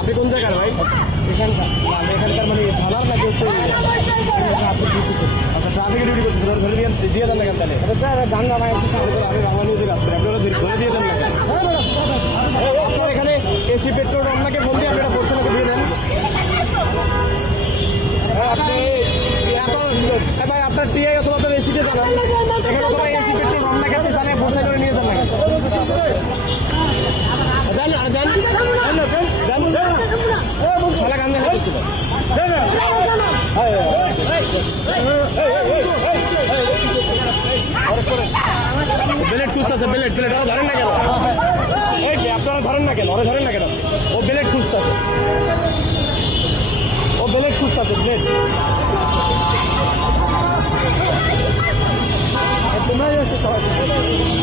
আপনি কোন জায়গার ভাই? এখানকার আমি এখানকার মানে থানার নাকি হচ্ছে? আচ্ছা, ট্রাফিকে ডিউটি করতেছেন, ওরা ধরে দিয়ে দেন না কেন তাহলে? ধান্দা ভাই আমি বাংলা নিউজে কাজ করি, আপনি ওরা ধরে দিয়ে দেন না কেন? আপনার এখানে এসি পেট্রোল রমনাকে ফোন দিয়ে আপনারা ফোর্সনাকে দিয়ে দেন। ভাই আপনার টিআই অথবা আপনার এসিকে জানান, এখানে অথবা এসি পেট্রোল রমনাকে আপনি জানিয়ে ফোর্সাই করে নিয়ে যান না কেন? শালা গান দেখাচ্ছিল। বেলেট খুঁজতেছে, বেলেট ওরা ধরেন না কেন? এই যে আপনারা ধরেন না কেন? ওরা ধরেন না কেন? ও বেলেট খুঁজতেছে, বেলেট